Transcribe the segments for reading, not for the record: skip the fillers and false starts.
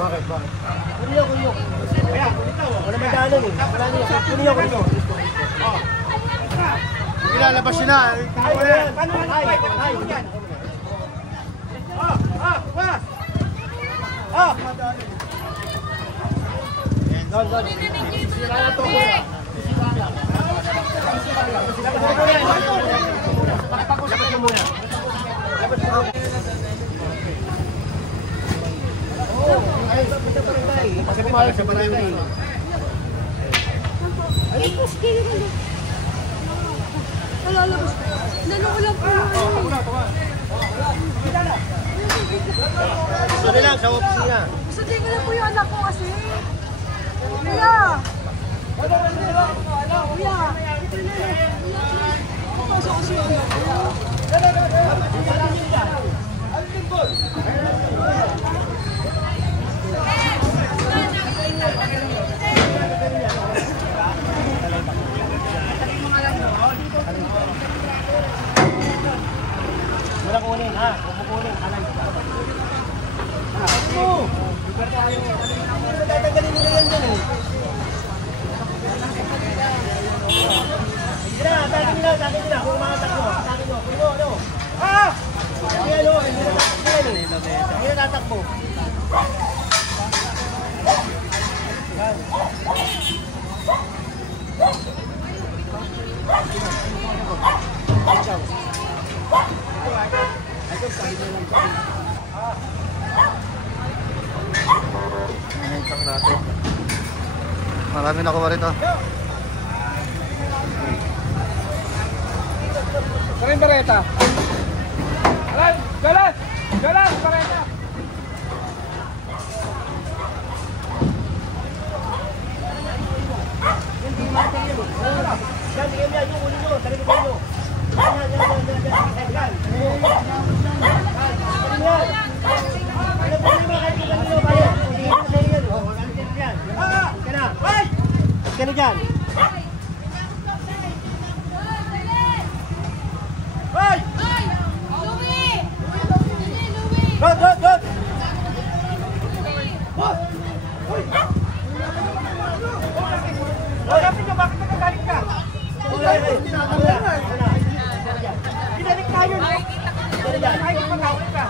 Bakit? Kunyo. Wala madaanan eh. Kunyo. Ilalabas yun na. Paano yan? Lalabas. Nanuulang po. Gusto lang sa opisina. Gusto din ko lang po yung anak ko kasi. Kuya! Kuya! Pasok kasi yung anak ko. Wala kunin ha. Kukunin. Alay. Tatanggalin nila yan dyan eh. Sakin nila. Kung makatak mo. Sakin nyo. Kung mo, ano? Hindi na tatakbo. Hinahintang natin. Marami nakuha rito. Karin Bareta. Galan, Bareta. Yan, yung ulo nyo. Talaga nyo. Yan, yan. Good! Bakit nagagalit ka? Pinalik tayo, no? Kahit matawag ka.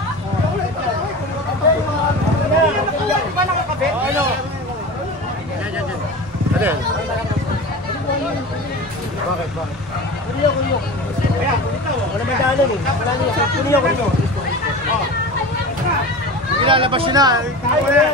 Di ba nakakabit? Ano? Ano yan? Bakit? Kunyo. Wala madaanan eh. Kunyo. Ilalabas yun na. Paano yan?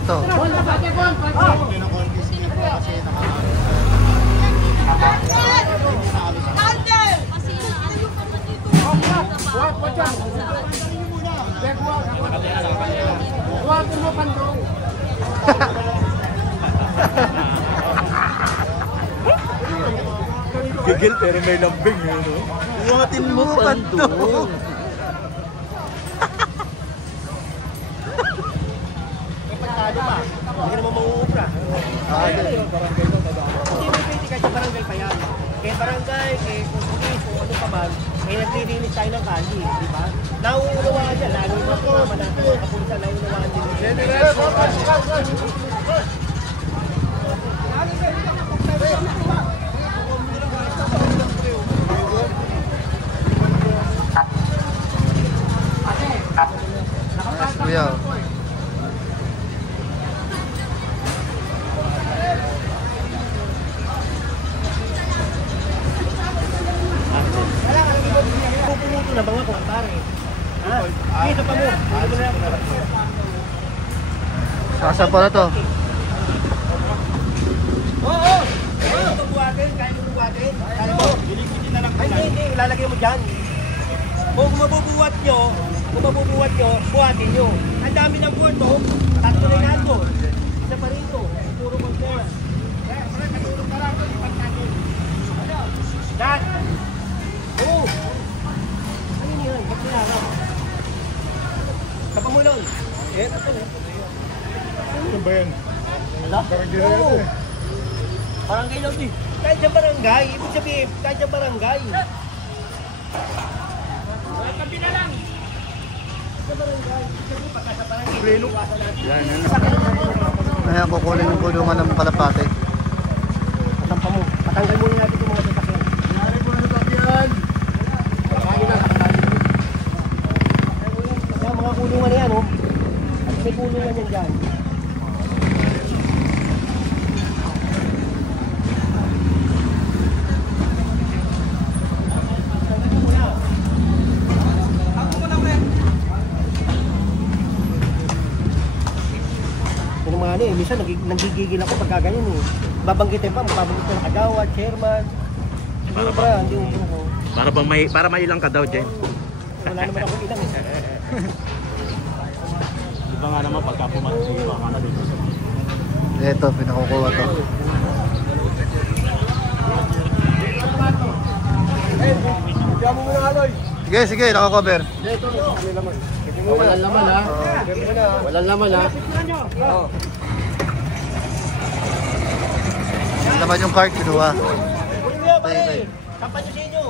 Ito. Gigil pero may lambing yun, no? Buhatin mo panto. Hindi ka naman mauubra. Hindi pwede kahit sa barangay pa yan. Kaya barangay, kaya kung pulis, kung ano pa man, may naglilinis tayo ng kali, di ba? Nauunawaan yan, lalo yung mga kasama natin, mga kapulisan, nauunawaan din. pare. Ha? Dito pa mo. Sasapa na to. Oo! Kaya mo bubuhatin? Kaya mo bubuhatin? Kaya mo? Ay, hindi. Ilalagay mo dyan. Kung mabubuhat nyo, buhatin nyo. Ang dami ng buhat mo, tatlo na yan mo. Isa pa rin to. Puro mag-buhat. Dad! Oo! Ano yun? Ba't nilaram? Sa pamulong. Eh, ito eh. Ano ba yan? Wala? Oo. Barangay lang eh. Kahit sa barangay, ibig sabihin, kahit sa barangay. Kapi na lang. Sa barangay, ibig sabihin, pagka sa barangay, iwasan natin. Ayan, kukunin yung kulungan ng kalapate. Patampa mo. Patanggal muna natin yung mga sasakyan. Nangyari ko na sasakyan. Kakain na, kakain. Kaya mga kulungan na yan, oh. At may kulungan yan dyan. Yung mga ano eh, minsan nagigigil ako pagka ganyan eh. Babanggitin pa, mababanggit ko ng kagawad, chairman. Hindi mo bra, hindi mo ko. Para may ilang ka daw, Jen. Wala naman ako ilang eh. Di ba nga naman pagka pumatay ka na dito. Ito, pinakukuha to. Diyan mo muna aloy. Sige, sige, nakakover. Ito, walang laman ha. Walang laman ha. Naman yung card, kinuha. Kunin mo yan pare. Kapan nyo sa inyo.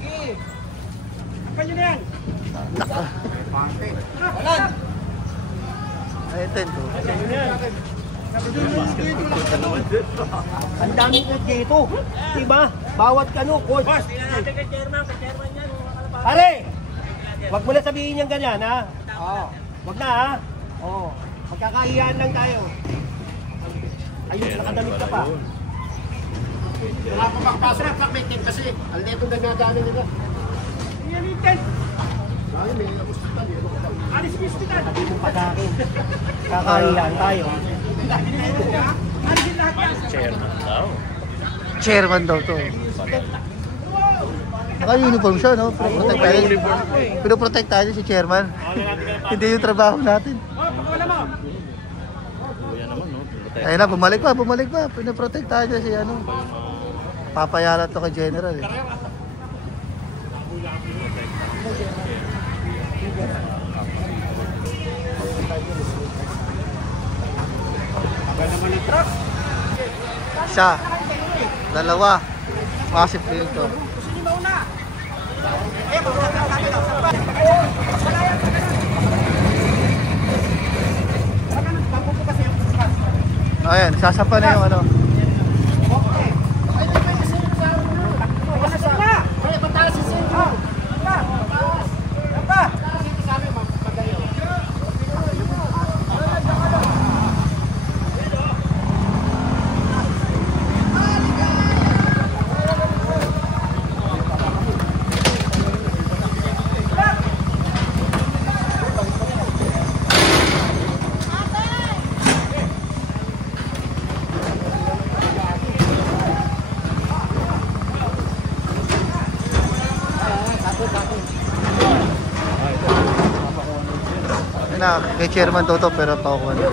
Sige. Kapan nyo na yan. Walan. Ay, 10 to. Ang daming ka dito. Diba? Bawat kano, coach. Boss, tingnan natin kay chairman. Kay chairman yan. Pare! Wag mo na sabihin yung ganyan, ha? Oo. Wag na, ha? Oo. Magkakahiyaan lang tayo. Ayun, nakadamit ka pa. Wala pa magpasok ng truck meeting kasi ang leto na nadaanan nila. Yan yung tent. Ay, may hospital yun. Alis yung hospital. Sabi mo pa sa akin. Kakahiyaan tayo. Alisin lahat yan. Chairman daw to. Naka-uniform siya, no? Pinoprotect tayo si chairman. Hindi yung trabaho natin. Oh, pakawala mo. Kuya naman, no? Ayun na, bumalik pa. Pinoprotect tayo si ano. Papayala to kay General. Eh. Isa, dalawa, massive field to. Ayan, sasapa na yung ano. Na kay chairman Toto pero pakukuha na.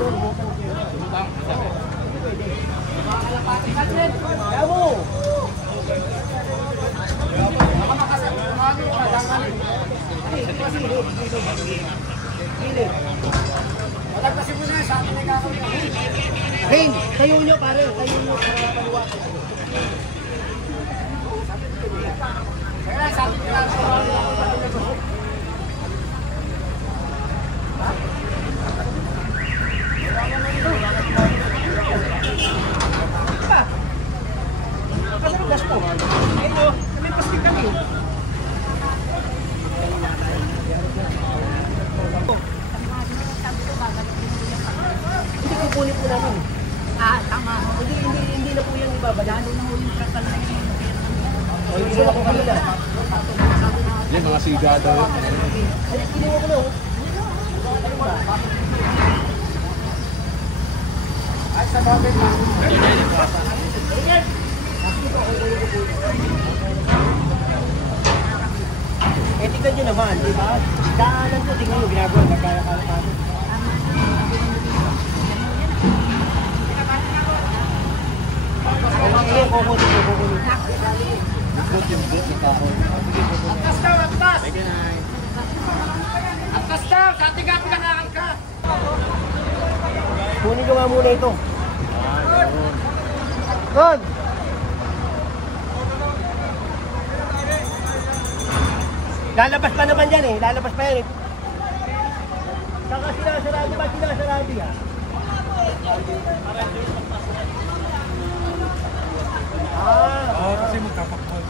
Rain, tayo nyo pare, tayo nyo para paliwatin. Kasi ang gas po. Ito, may plastic kami. Hindi kukunin po namin. Ah, tama. Hindi na po yan ibabalik. Lalo na yung kakal na yun. O, hindi na po kanila. Jen, mga siga daw. Kinuha ko na oh. Ay, sa bagay lang. Eh, tignan nyo naman, di ba? Daanan ko, tignan nyo, ginagawa, nagkaya-kala pa. Atlas daw, atlas! Atlas daw, sa ating nga pinangaral ka. Kunin nyo nga muna ito. Doon! Lalabas pa naman yan eh. Lalabas pa yan eh. Saka sinasarado ba? Sinasarado yan. Kasi magkapakpal.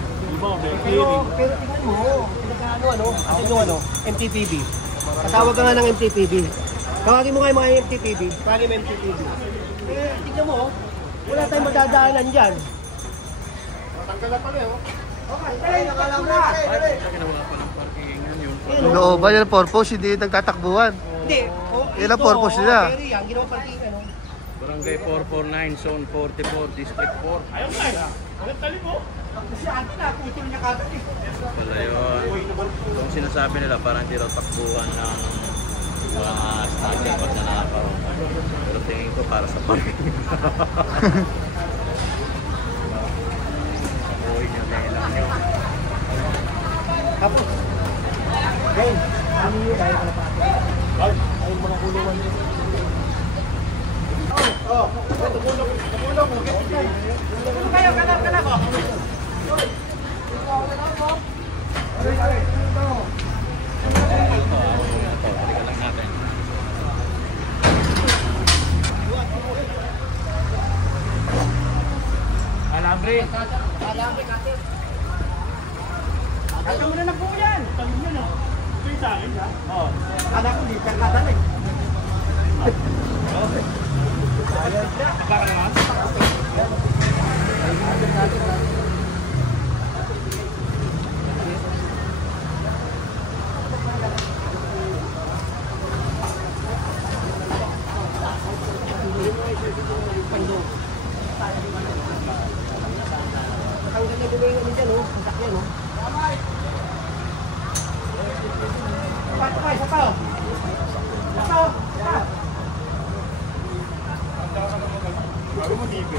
Pero tingnan mo. Pinagkano Atin yung MTPB. Patawag ka nga ng MTPB. Tawagin mo nga yung mga MTPB. Tawagin mo MTPB. Eh, tingnan mo. Wala tayong madadaanan dyan. Tanggal na pala, oh. Okay, nakala mo na. Wala pa ng parkingan yun. Looban yan ang purpose, hindi yung nagtatakbuhan. Hindi. Yun ang purpose nila. Pero yan, ginawa parking Barangay 449, Zone 44, District 4. Ayun na, walang tali mo. Kasi atin na, putol niya kagad eh. Pala yun. Kung sinasabi nila, parang hindi raw takbuhan ng mga station pag nanakaroon. Pero tingin ko para sa parking. Uy, nyo, lang yun. Tapos, Ben, ano yun? Dahil ka na pa. Dahil mga kulungan yun. Kayo, kanak ko. Balikan lang natin. Alambre. Alambre, kate. Kata mo na na po yan. Tanong nyo na. Ito yung sa akin, ha? Oo. Kala ko, di perkatan eh. Okay. Baka naman? Ang ganda gawin namin dyan, sasakyan, Isa pa. Bago mo dito.